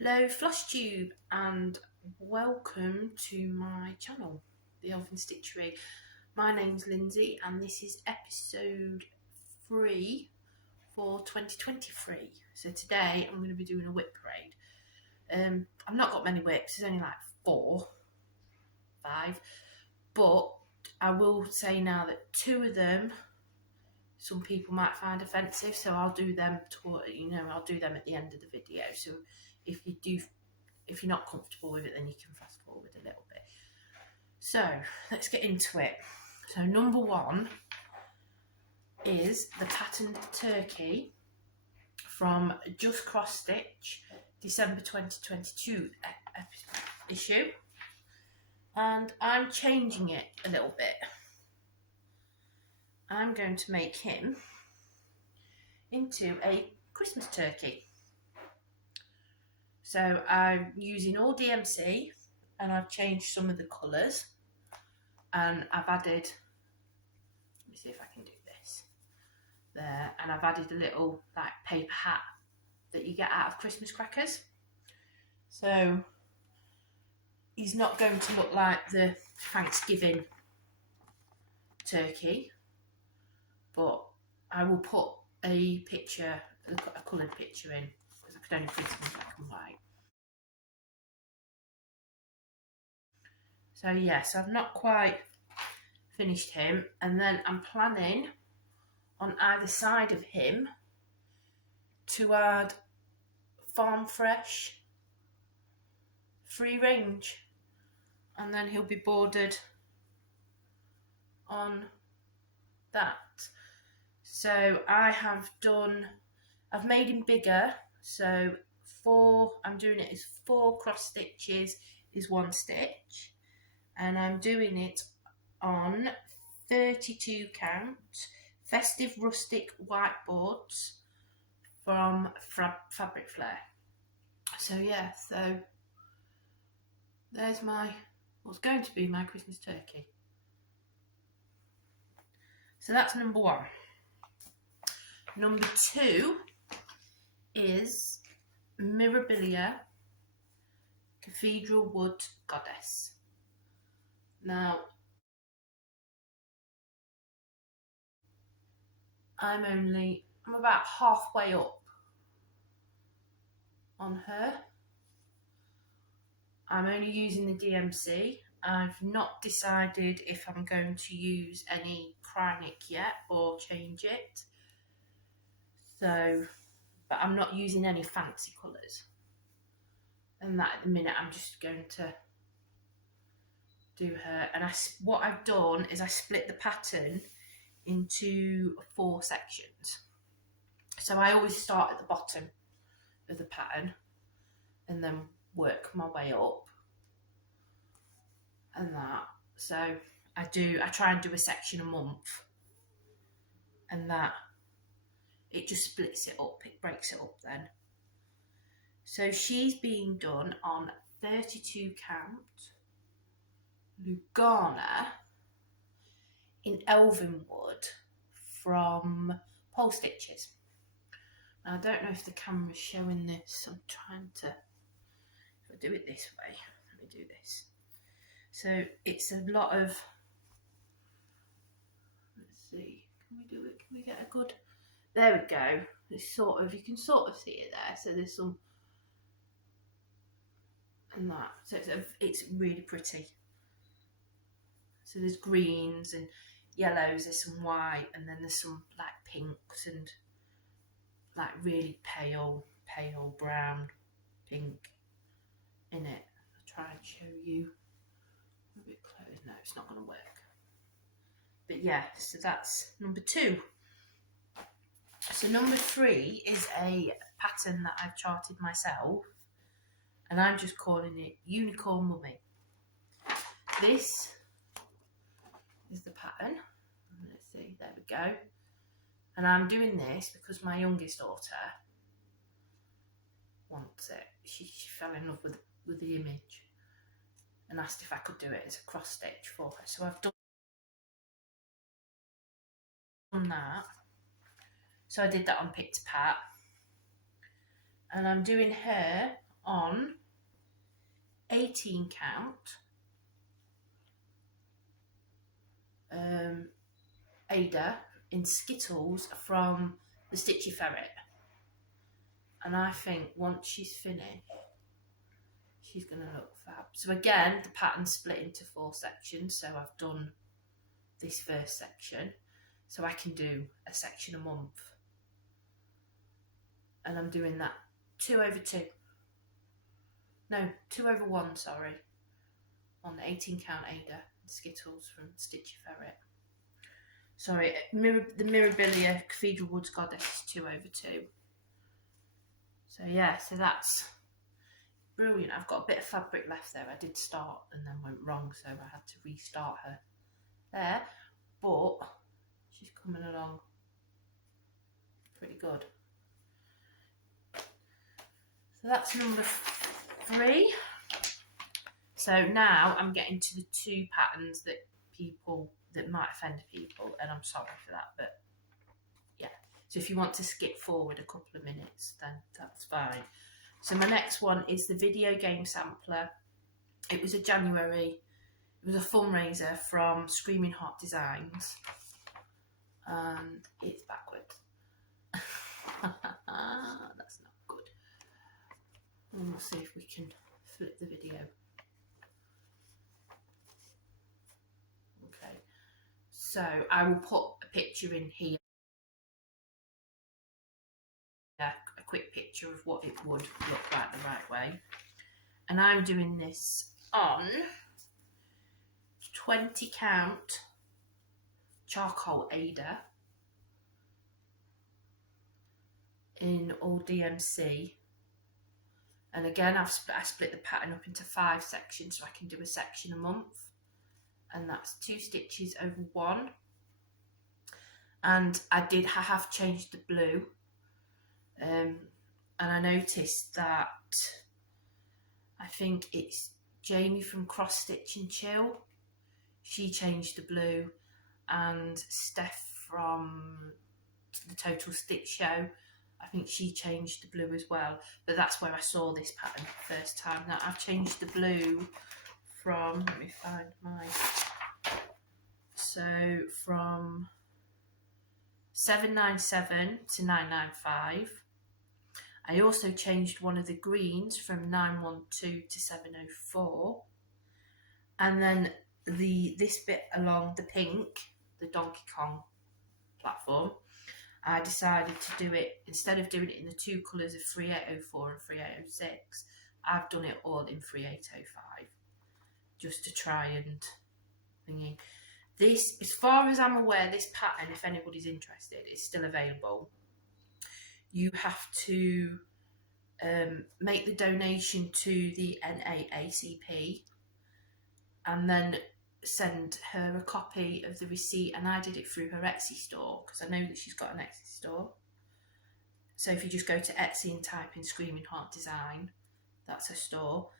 Hello Flosstube and welcome to my channel, the Elvin Stitchery. My name's Lindsay and this is episode 3 for 2023. So today I'm going to be doing a WIP parade. I've not got many WIPs, there's only like 4, 5, but I will say now that 2 of them some people might find offensive, so I'll do them I'll do them at the end of the video. So if you're not comfortable with it, then you can fast forward a little bit. So let's get into it. So number 1 is the patterned turkey from Just Cross Stitch, December 2022 issue, and I'm changing it a little bit. I'm going to make him into a Christmas turkey. So I'm using all DMC and I've changed some of the colours, and I've added, let me see if I can do this, there, and I've added a little like paper hat that you get out of Christmas crackers. So he's not going to look like the Thanksgiving turkey, but I will put a picture, a coloured picture in, because I could only print it in black and white. So yes, I've not quite finished him, and then I'm planning on either side of him to add farm fresh free range, and then he'll be bordered on that. So I've made him bigger, so I'm doing it as 4 cross stitches is 1 stitch, and I'm doing it on 32 count Festive Rustic whiteboards from Fabric Flair. So yeah, so there's what's going to be my Christmas turkey. So that's number 1. Number 2 is Mirabillia Cathedral Woods Goddess. Now, I'm about halfway up on her. I'm only using the DMC. I've not decided if I'm going to use any Krynic yet or change it. So, but I'm not using any fancy colours. And that at the minute I'm just going to do her. And what I've done is I split the pattern into 4 sections. So I always start at the bottom of the pattern and then work my way up and that. So I try and do a section a month, and that it just splits it up, it breaks it up then. So she's being done on 32 count Lugana in Elvenwood from Polstitches. I don't know if the camera's showing this. I'm trying to, if I do it this way, let me do this. So it's a lot of, let's see, can we do it? Can we get a good, there we go. It's sort of, you can sort of see it there. So there's some, and that. So it's really pretty. So there's greens and yellows, there's some white, and then there's some like pinks and like really pale brown pink in it. I'll try and show you a bit close. No, it's not going to work. But yeah, so that's number 2. So number 3 is a pattern that I've charted myself, and I'm just calling it Unicorn Mummy. This is the pattern. Let's see, there we go. And I'm doing this because my youngest daughter wants it. She fell in love with the image and asked if I could do it as a cross stitch for her. So I've done that. So I did that on Pick to Pat, and I'm doing her on 18 count Aida in Skittles from the Stitchy Ferret. And I think once she's finished, she's going to look fab. So again, the pattern's split into 4 sections. So I've done this first section. So I can do a section a month. And I'm doing that 2/2. No, 2/1, sorry. On the 18 count Aida and Skittles from Stitchy Ferret. Sorry, the Mirabillia Cathedral Woods Goddess is 2/2. So yeah, so that's brilliant. I've got a bit of fabric left there. I did start and then went wrong, so I had to restart her there. But she's coming along pretty good. So that's number 3. So now I'm getting to the 2 patterns that might offend people, and I'm sorry for that, but yeah. So if you want to skip forward a couple of minutes, then that's fine. So my next one is the video game sampler. It was a fundraiser from Screaming Hot Designs, and it's backwards. That's not good. And we'll see if we can flip the video. Okay, so I will put a picture in here, a quick picture of what it would look like the right way. And I'm doing this on 20 count charcoal Aida in all DMC. And again, I split the pattern up into 5 sections so I can do a section a month. And that's 2 stitches over 1. And I have changed the blue. And I noticed that I think it's Jamie from Cross Stitch and Chill. She changed the blue, and Steph from the Total Stitch Show, I think she changed the blue as well. But that's where I saw this pattern the first time. Now I've changed the blue from, let me find my, so from 797 to 995. I also changed one of the greens from 912 to 704. And then this bit along the pink, the Donkey Kong platform, I decided to do it, instead of doing it in the 2 colours of 3804 and 3806, I've done it all in 3805, just to try and thingy. This, as far as I'm aware, this pattern, if anybody's interested, is still available. You have to make the donation to the NAACP and then send her a copy of the receipt, and I did it through her Etsy store because I know that she's got an Etsy store. So if you just go to Etsy and type in Screaming Heart Design, that's her store,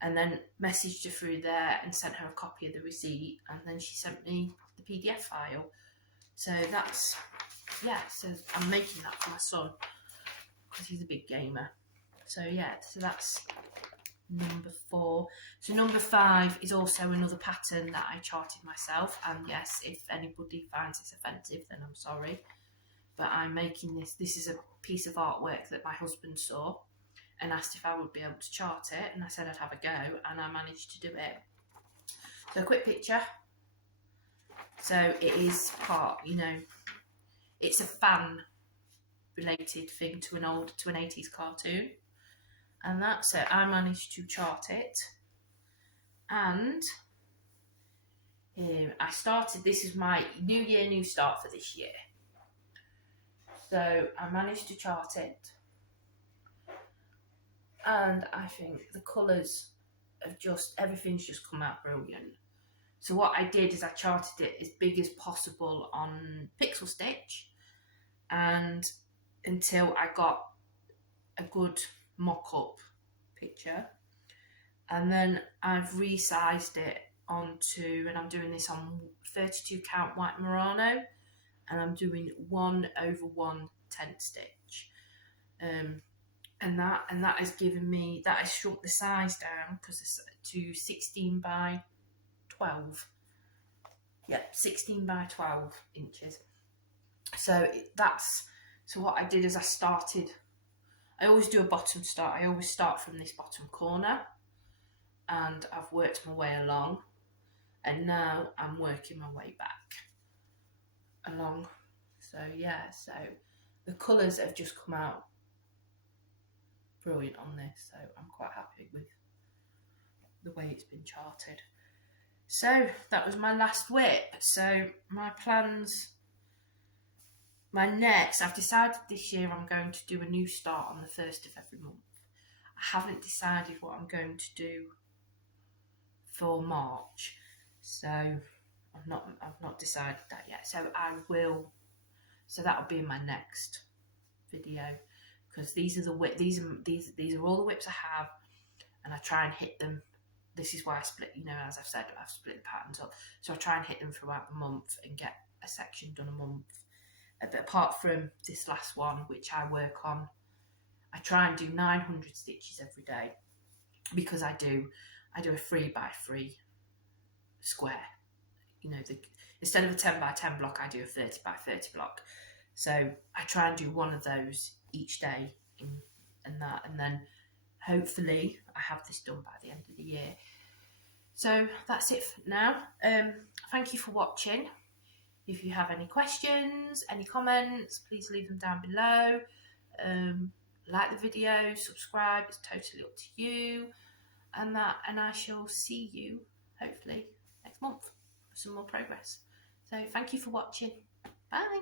and then messaged her through there and sent her a copy of the receipt, and then she sent me the PDF file. So that's, yeah, so I'm making that for my son because he's a big gamer. So yeah, so that's number 4. So number 5 is also another pattern that I charted myself, and yes, if anybody finds this offensive, then I'm sorry, but I'm making this is a piece of artwork that my husband saw and asked if I would be able to chart it, and I said I'd have a go, and I managed to do it. So a quick picture. So it is part, you know, it's a fan related thing to an 80s cartoon. And that's it. I managed to chart it, and I started, this is my new year, new start for this year. So I managed to chart it, and I think the colours have just, everything's just come out brilliant. So what I did is I charted it as big as possible on Pixel Stitch, and until I got a good mock-up picture, and then I've resized it onto, and I'm doing this on 32 count White Murano, and I'm doing 1/1 tent stitch, and that has given me, that has shrunk the size down because it's to 16 by 12. Yeah, 16 by 12 inches. So so what I did is I always do a bottom start. I always start from this bottom corner, and I've worked my way along, and now I'm working my way back along. So yeah, so the colours have just come out brilliant on this, so I'm quite happy with the way it's been charted. So that was my last WIP. So my plans, I've decided this year I'm going to do a new start on the 1st of every month. I haven't decided what I'm going to do for March, so I've not decided that yet. So I will. So that'll be in my next video, because these are the WIP. These are all the WIPs I have, and I try and hit them. This is why I split. You know, as I've said, I've split the patterns up, so I try and hit them throughout the month and get a section done a month. But apart from this last one, which I work on, I try and do 900 stitches every day, because I do a 3 by 3 square. You know, instead of a 10 by 10 block, I do a 30 by 30 block. So I try and do one of those each day, and then hopefully I have this done by the end of the year. So that's it for now. Thank you for watching. If you have any questions, any comments, please leave them down below. Like the video, subscribe, it's totally up to you. And I shall see you hopefully next month for some more progress. So thank you for watching. Bye.